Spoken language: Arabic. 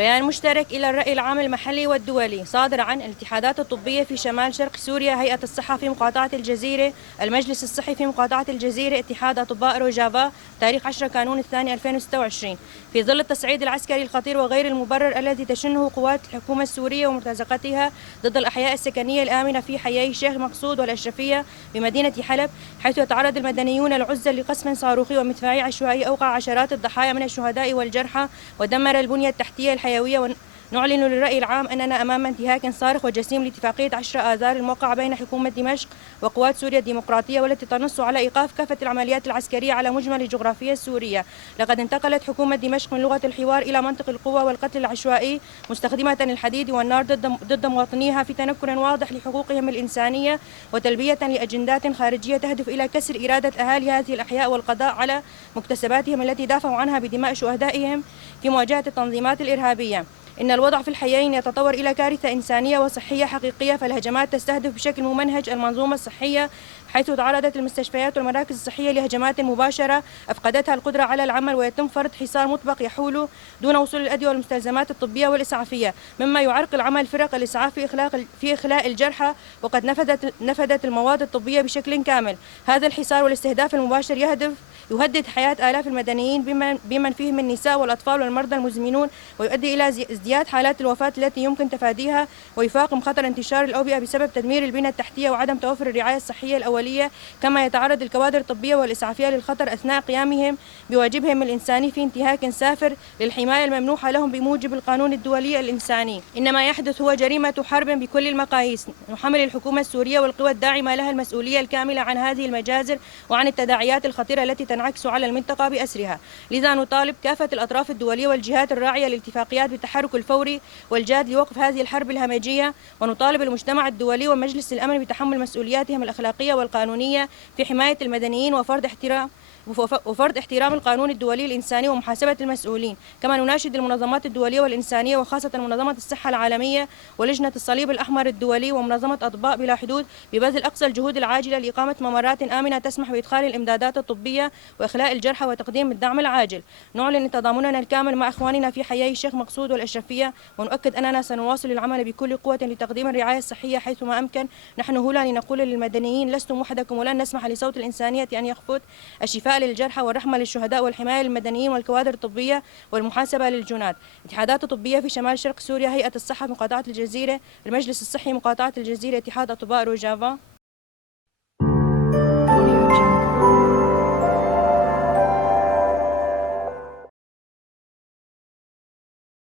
بيان مشترك إلى الرأي العام المحلي والدولي صادر عن الاتحادات الطبية في شمال شرق سوريا، هيئة الصحة في مقاطعة الجزيرة، المجلس الصحي في مقاطعة الجزيرة، اتحاد أطباء روجافا، تاريخ 10 كانون الثاني 2026، في ظل التصعيد العسكري الخطير وغير المبرر الذي تشنه قوات الحكومة السورية ومرتزقتها ضد الأحياء السكنية الآمنة في حيي الشيخ مقصود والأشرفية بمدينة حلب، حيث يتعرض المدنيون العزل لقصف صاروخي ومدفعي عشوائي أوقع عشرات الضحايا من الشهداء والجرحى ودمر البنية التحتية الحيوية. نعلن للرأي العام أننا أمام انتهاك صارخ وجسيم لاتفاقية 10 آذار الموقعة بين حكومة دمشق وقوات سوريا الديمقراطية، والتي تنص على إيقاف كافة العمليات العسكرية على مجمل الجغرافيا السورية. لقد انتقلت حكومة دمشق من لغة الحوار إلى منطق القوة والقتل العشوائي، مستخدمة الحديد والنار ضد مواطنيها في تنكر واضح لحقوقهم الإنسانية وتلبية لأجندات خارجية تهدف إلى كسر إرادة أهالي هذه الأحياء والقضاء على مكتسباتهم التي دافعوا عنها بدماء شهدائهم في مواجهة التنظيمات الإرهابية. إن الوضع في الحيين يتطور إلى كارثة إنسانية وصحية حقيقية، فالهجمات تستهدف بشكل ممنهج المنظومة الصحية، حيث تعرضت المستشفيات والمراكز الصحية لهجمات مباشرة أفقدتها القدرة على العمل، ويتم فرض حصار مطبق يحول دون وصول الأدوية والمستلزمات الطبية والإسعافية، مما يعرقل عمل فرق الإسعاف في إخلاء الجرحى، وقد نفذت المواد الطبية بشكل كامل. هذا الحصار والاستهداف المباشر يهدد حياة آلاف المدنيين بمن فيهم النساء والأطفال والمرضى المزمنون، ويؤدي إلى ازدياد حالات الوفاة التي يمكن تفاديها، ويفاقم خطر انتشار الأوبئة بسبب تدمير البنى التحتية وعدم توفر الرعاية الصحية الأولية. كما يتعرض الكوادر الطبية والإسعافية للخطر أثناء قيامهم بواجبهم الإنساني في انتهاك سافر للحماية الممنوحة لهم بموجب القانون الدولي الإنساني. إن ما يحدث هو جريمة حرب بكل المقاييس. نحمل الحكومة السورية والقوى الداعمة لها المسؤولية الكاملة عن هذه المجازر وعن التداعيات الخطيرة التي تنعكس على المنطقة بأسرها. لذا نطالب كافة الأطراف الدولية والجهات الراعية للاتفاقيات بالتحرك الفوري والجاد لوقف هذه الحرب الهمجية، ونطالب المجتمع الدولي ومجلس الأمن بتحمل مسؤولياتهم الأخلاقية والقانونية في حماية المدنيين وفرض احترام القانون الدولي الإنساني ومحاسبة المسؤولين. كما نناشد المنظمات الدولية والإنسانية وخاصة منظمة الصحة العالمية ولجنة الصليب الأحمر الدولي ومنظمة أطباء بلا حدود ببذل أقصى الجهود العاجلة لإقامة ممرات آمنة تسمح بإدخال الإمدادات الطبية وإخلاء الجرحى وتقديم الدعم العاجل. نعلن تضامننا الكامل مع إخواننا في حيي الشيخ مقصود والأشرفية، ونؤكد أننا سنواصل العمل بكل قوة لتقديم الرعاية الصحية حيثما أمكن. نحن هنا لنقول للمدنيين لستم وحدكم، ولن نسمح لصوت الإنسانية أن يخفت. الشفاء للجرحى والرحمة للشهداء والحماية للمدنيين والكوادر الطبية والمحاسبة للجناد. اتحادات طبية في شمال شرق سوريا، هيئة الصحة مقاطعة الجزيرة، المجلس الصحي مقاطعة الجزيرة، اتحاد أطباء روجافا.